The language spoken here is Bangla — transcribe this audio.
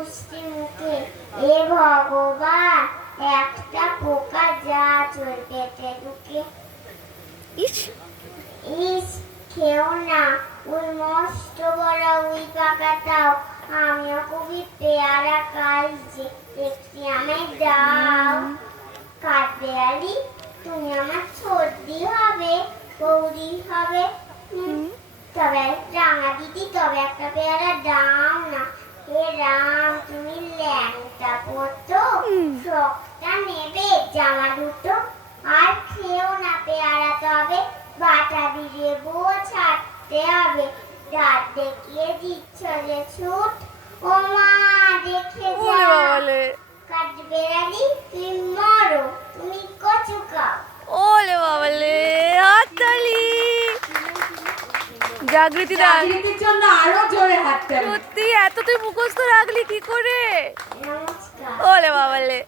মুখে এ ভগবান একটা পোকা যা চোর পেটে ঢুকে ইস। ইস খেও না। ওই মস্ত বড় ওই পাকাটাও আমিও খুবই পেয়ারা কাল যে একটি আমায় দাও। কাঠবেড়ালি তুমি আমার সর্দি হবে গৌরি হবে। তবে রাঙা দিদি তবে একটা পেয়ারা দাও না। হে রাম তুমি ল্যাংটা পড়তো ফ্রকটা নেবে জামা দুটো আর খেয়েও না পেয়ারা তবে বাটা দিয়ে বউ ছাড়তে হবে। দাঁত দেখিয়ে দিচ্ছ যে ছুট। ও মা দেখে ওলে যা বাবালে কাঠ বেড়ালি তুমি মরো তুমি কচু খাও ওলে বাবালে হাততালি জাগৃতি দা। জাগৃতির জন্য আরও জোরে হাততালি সত্যি এত তুই মুখস্থ রাখলি কি করে? ওলে বাবালে।